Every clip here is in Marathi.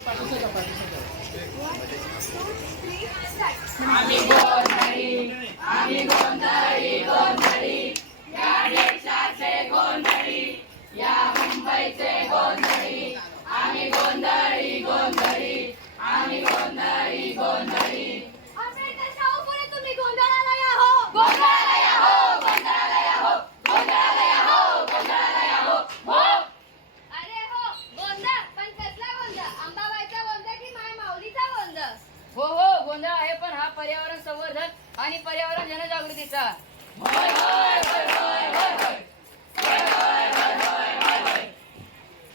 आम्ही गोंधळी, आम्ही गोंधळी गोंधळी, या देशाचे गोंधळी, या मुंबईचे गोंधळी, आम्ही गोंधळी गोंधळी, आम्ही गोंधळी गोंधळी. आंबेडकर शाहू पुढे तुम्ही गोंधळाला या हो, गोंधळाला या हो, गोंधळाला या हो, गोंधळाला या हो, गोंधळाला या हो, हो. अरे हो गोंधळ, पण कसला गोंधळ? अंबाबाईचा गोंधळ की माय माऊलीचा गोंधळ? हो हो गोंधळ आहे, पण हा पर्यावरण संवर्धन आणि पर्यावरण जनजागृतीचा. होय होय होय होय होय होय.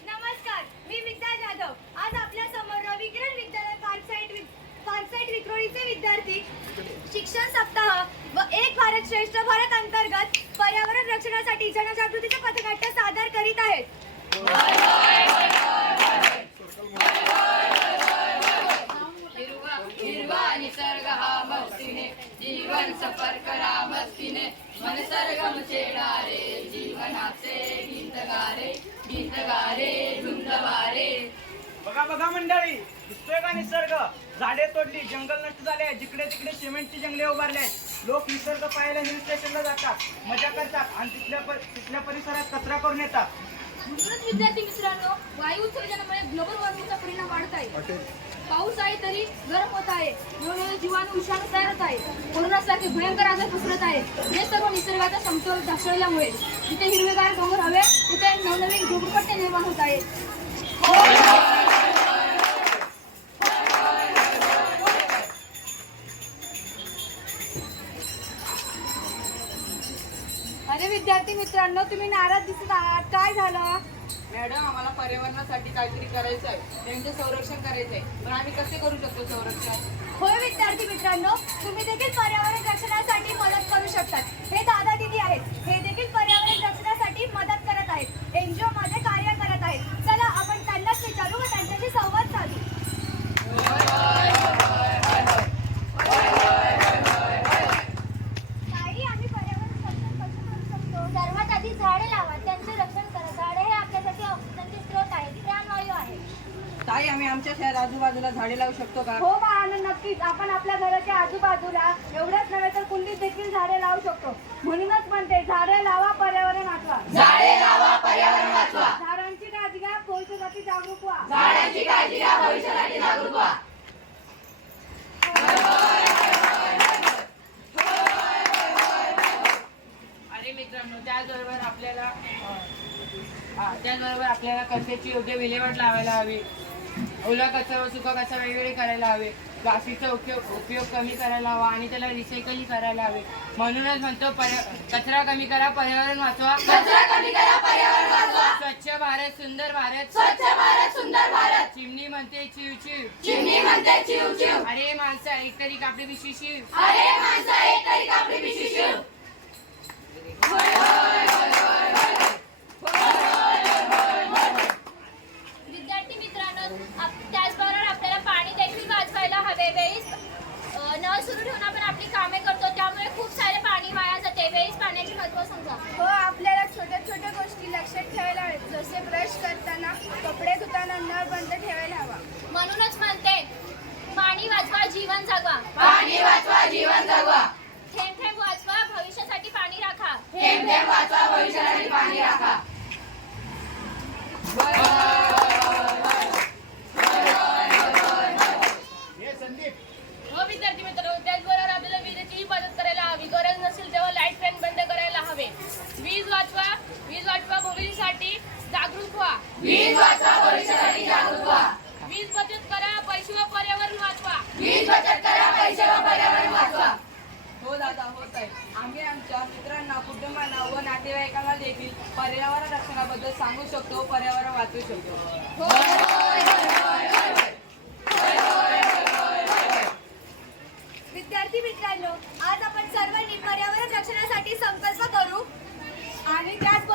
नमस्कार, मी विद्या जाधव. आज आपल्या समोर रविकिरण विद्यालय पार्कसाइट विक्रोळीचे विद्यार्थी शिक्षण सप्ताह व एक भारत श्रेष्ठ भारत अंतर्गत पर्यावरण रक्षणासाठी जनजागृतीचे पथनाट्य सादर करीत आहेत. हिरवा निसर्ग हा मस्तीने, जीवन सफर करा मस्तीने, मन सरगम छेडारे, जीवनाचे गीत गारे, गीत गारे, धुंद वारे. बघा बघा मंडळी, दिसतोय का निसर्ग? झाडे तोडली, जंगल नष्ट झाले, जिकडे तिकडे सिमेंटची जंगले उभारले आहेत. लोक निसर्ग पाहायला हिल स्टेशनला जातात, मजा करतात आणि तिथल्या परिसरात कचरा करून येतात. म्हणूनच विद्यार्थी मित्रांनो, वायू उत्सर्जनामुळे ग्लोबल वॉर्मिंगचा परिणाम वाढत आहे. पाऊस आहे तरी गरम होत आहे, वेगवेगळे जीवाणू विषाणू तयार होत आहे, कोरोनासारखे भयंकर आजार पसरत आहे. हे सर्व निसर्गाचा समतोल ढासळल्यामुळे जिथे हिरवेगार डोंगर हवे तिथे नवनवीन झोपडपट्ट्या निर्माण होत आहेत. अरे विद्यार्थी मित्रांनो, तुम्ही नाराज दिसत आहात, काय झालं? मॅडम, आम्हाला पर्यावरणासाठी काहीतरी करायचं आहे, त्यांचे संरक्षण करायचं आहे, पण आम्ही कसे करू शकतो संरक्षण? होय विद्यार्थी मित्रांनो, तुम्ही देखील पर्यावरण रक्षणासाठी मदत करू शकतात. हे दादा दिदी आहेत, हे देखील पर्यावरण रक्षणासाठी मदत करत आहेत, एनजीओ मध्ये कार्य करत आहेत. चला आपण त्यांनाच विचारू व त्यांच्याशी संवाद साधू. ताई, आम्ही पर्यावरण रक्षण कसे करू शकतो? सर्वात आधी झाडे लावा, त्यांचे रक्षण करा. झाडे हे आपल्यासाठी ऑक्सिजनचे स्रोत आहेत, प्राणवायू आहे. ताई, आम्ही आमच्या शहर आजूबाजूला झाडे लावू शकतो का? हो बाळांनो, नक्कीच. आपण आपल्या घराच्या आजूबाजूला एवढंच नव्हे तर कुंडीत देखील झाडे लावू शकतो. म्हणूनच म्हणते, झाडे लावा, पर्यावरण वाचवा. झाडे लावा, पर्यावरण वाचवा. झाडांची काळजी घ्या, भविष्यासाठी जागरूक व्हा. झाडांची काळजी घ्या, भविष्यासाठी जागरूक व्हा. अरे मित्रांनो, त्याचबरोबर आपल्याला कचऱ्याची योग्य विल्हेवाट लावायला हवी. ओला कचरा व सुका कचरा वेगवेगळे करायला हवे. प्लास्टिकचा उपयोग कमी करायला हवा आणि त्याला रिसायकल करायला हवे. म्हणूनच म्हणतो, कचरा कमी करा, पर्यावरण वाचवा. कचरा कमी करा, पर्यावरण वाचवा. स्वच्छ भारत, सुंदर भारत. स्वच्छ भारत, सुंदर भारत. चिमणी म्हणते चिव चिव. चिमणी म्हणते चिव चिव. अरे माणसा, एक तरी कापडी पिशवी शिव. अरे माणसा, एक तरी कापडी पिशवी शिव. विद्यार्थी मित्रांनो, त्याचबरोबर आपल्याला पाणी देखील वाचवायला हवे. वेळीच नळ सुरू ठेवून आपण आपली कामे करतो, त्यामुळे खूप सारे पाणी वाया जाते. वेळीच पाण्याचे महत्त्व समजा. हो, आपल्याला छोट्या छोट्या गोष्टी लक्षात ठेवायला हव्यात, जसे ब्रश करताना, कपडे धुताना नळ बंद ठेवायला हवा. म्हणूनच म्हणते, पाणी वाचवा, जीवन जगवा. पाणी वाचवा, जीवन जगवा. थेंब थेंब वाचवा, भविष्यासाठी पाणी राखा. थेंब थेंब वाचवा, भविष्यासाठी पाणी राखा. हो विद्यार्थी मित्रांनो, त्याचबरोबर आपल्याला विजेचीही बचत करायला हवी. गरज नसेल तेव्हा लाईट फॅन बंद करायला हवे. वीज वाचवा, भविष्यासाठी जागरूक व्हा. वीज वाचवा, भविष्यासाठी जागरूक व्हा. वीज बचत करा, पैसे व पर्यावरण वाचवा. वीज बचत करा, पैसे व पर्यावरण वाचवा. हो दादा, होत आहे. आम्ही आमच्या मित्रांना, कुटुंबांना व नातेवाईकांना देखील पर्यावरण रक्षणाबद्दल सांगू शकतो, पर्यावरण वाचवू शकतो. विद्यार्थी मित्रांनो, आज आपण सर्वांनी पर्यावरण रक्षणासाठी संकल्प करू आणि त्याचबरोबर